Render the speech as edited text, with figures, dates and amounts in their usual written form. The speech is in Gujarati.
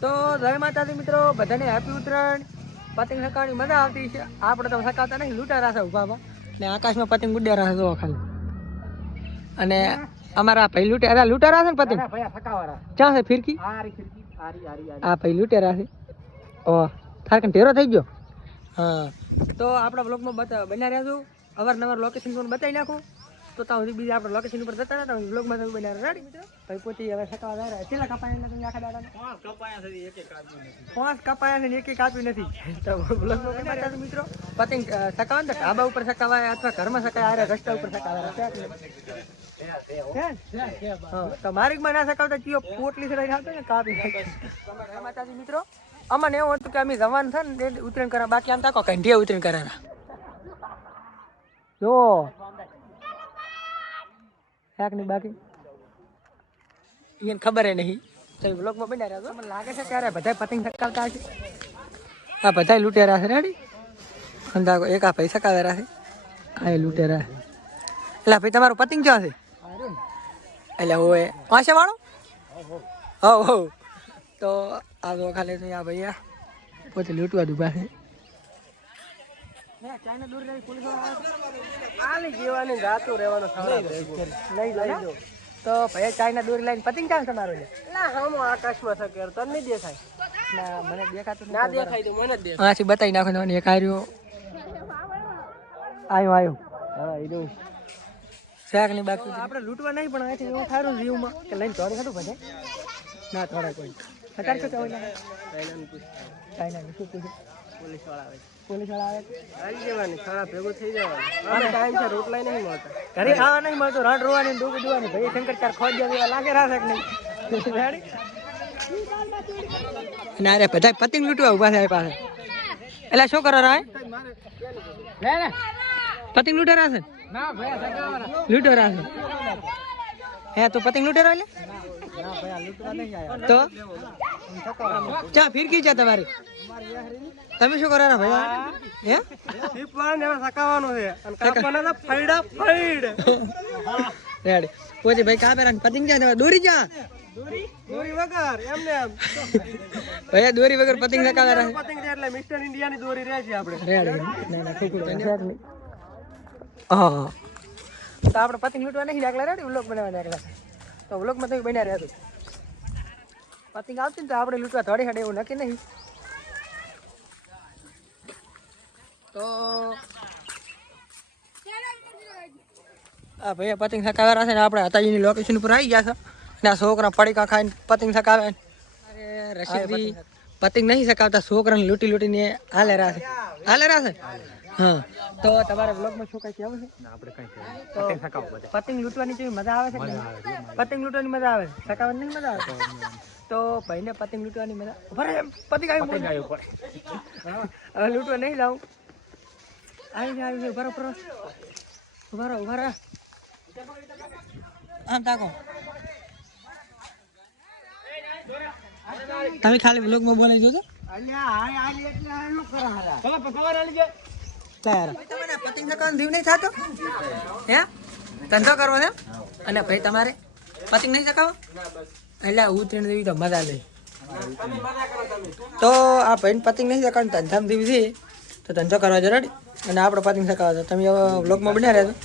તો જય માતાજી મિત્રો, બધાને હેપી ઉત્તરાયણ. પતંગ સકાવવાની મજા આવતી છે. આપણે તો સકાવતા નહીં, લૂંટારા છે ઉભા ને આકાશમાં પતંગ ઉડ્યા છે ખાલી. અને અમારા ભાઈ લૂંટારા છે ને પતંગ ક્યાં છે ફિરકી? આ ભાઈ લૂંટારા છે. ઓ થારકન ઢેરો થઈ ગયો. હા, તો આપણા બ્લોગમાં બન્યા રહ્યા છું. અવારનવાર લોકેશન પણ બતાવી નાખું. તો ત્યાં સુધી બીજા આપણે લોકેશન ઉપર જતા હતા બ્લોગમાં તમે બન્યા રેડી મિત્રો. ભાઈ પોતે હવે સકાવા જાય રહ્યા. કેટલા કપાયા તમે આખા દાડા? 5 કપાયા છે ને એક કાપ્યું નથી. તો બ્લોગમાં બન્યા રહ્યા મિત્રો. પતંગ સકાવા ને ઢાબા ઉપર સકાવાય અથવા ઘરમાં સકાય, રસ્તા ઉપર સકાવાય. તો માર્ગમાં ના સકાવતા ચિયો પોટલી સડાઈ આવતો ને કાપી માતાજી મિત્રો. અમને એવું હતું કે અમે જવાનું છે ને ઉતરેણ કરવા, બાકી આમ તાકો કંઢિયા ઉતરેણ કરાના. જો હેક નહીં બાકી એને ખબર નહીં. તો બ્લોગમાં બન્યા રહ્યા. મને લાગે છે ત્યારે બધા પતંગ સકાવતા હશે. આ બધા લૂંટેરા છે રેડી. અંદાકો એક આ ભાઈ સકાવેરા છે. આ લૂંટેરા એટલે ભાઈ તમારું પતંગ ક્યાં છે? એટલે હોય પાસે વાળો. હો તો આ તો ખાલી તો આ ભૈયા પોતે લૂંટવા દુભા છે. ચાઇના દૂર રહી પોલીસ આલી જેવાની રાતો રહેવાનો લઈ તો ભાઈ ચાઇના દૂર લઈને પતંગ ક્યાં તમારો? ના હમ આકાશમાં છે કે તને નહીં દેખાય. ના મને દેખાતું ના દેખાય તો મને જ દેખાય. આથી બતાવી નાખો ને એક આર્યો આવ્યો. હા એ દોસ શાક ની બાકી આપણે લૂંટવા નહીં પણ અહીંથી એવું થારું જીવમાં કે લઈને થોડું ખાતું બધે ના થોડા કોઈ અત્યારે શું કહેવાય ચાઇના શું પૂછે? પોલીસ વાળા આવે આવી જવાની ખાણા ભેગું થઈ જવાનું. ટાઈમ છે રોટલા નહીં મળતા, ઘરે ખાવા નહીં મળતો, રાડ રોવાની ડૂબ જોવાની. ભાઈ શંકર ચાર ખોજ જેવા લાગે રાખે કે નહીં. ના રે બધા પતંગ લૂંટવા ઉભા થાય પાસે. એટલે શું કરો રા પતંગ લૂંટે રાશે? લૂંટો રાશે હે તો પતંગ લૂંટે રા તો ચા ફિરકી છે તમારી. તમે શું કરો ભાઈ? હે સકાવવાનું છે રેડી પોતે ભાઈ કાપે પતંગ ક્યાં દોરી જા દોરી વગર એમને એમ ભાઈ દોરી વગર પતંગ સકાવે પતંગ એટલે મિસ્ટર ઇન્ડિયા ની દોરી રહે છે આપણે રેડી. હા તો આપણે પતંગ લૂંટવા નહીં ડાકલા રેડી વ્લોગ બનાવવા ડાકલા. તો વ્લોગમાં તમે બન્યા રહ્યા છો. પતંગ આવતી ને તો આપણે લૂંટવા થોડી હાડે એવું નક્કી નહીં. તો આ ભાઈ પતંગ સકાવેરા છે ને આપણે હતાજીની લોકેશન ઉપર આવી ગયા છે. અને આ છોકરા પડીકા ખાઈને પતંગ સકાવે. રશીદભાઈ પતંગ નહીં સકાવતા, છોકરાને લૂંટી લૂંટીને હાલે છે. હા તો તમારે બ્લોગમાં શું કઈ કહેવું છે? પતંગ લૂંટવાની જેવી મજા આવે છે? પતંગ લૂંટવાની મજા આવે, સકાવવાની નહીં મજા આવે. તો ભાઈને પતંગ લૂંટવાની મજા પતંગ આવ્યું હવે લૂંટવા નહીં લાવું. આવી છે બરોબર ઉભા રહો આમ તાકો. તમે ખાલી બ્લોગમાં બોલાવી જોજો. પતંગ સકાવવાનો જીવ નહીં થતો હે? ધંધો કરવો છે અને ભાઈ તમારે પતંગ નહીં સકાવો એટલે ઉતરેણ દેવી તો મજા લે. તો આ ભાઈને પતંગ નહીં સકાવવાનું ધંધામાં દેવી છે તો ધંધો કરવા જરૂરી. અને આપણે પતંગ સકાવવા તમે વ્લોગમાં બન્યા રહ્યા છો.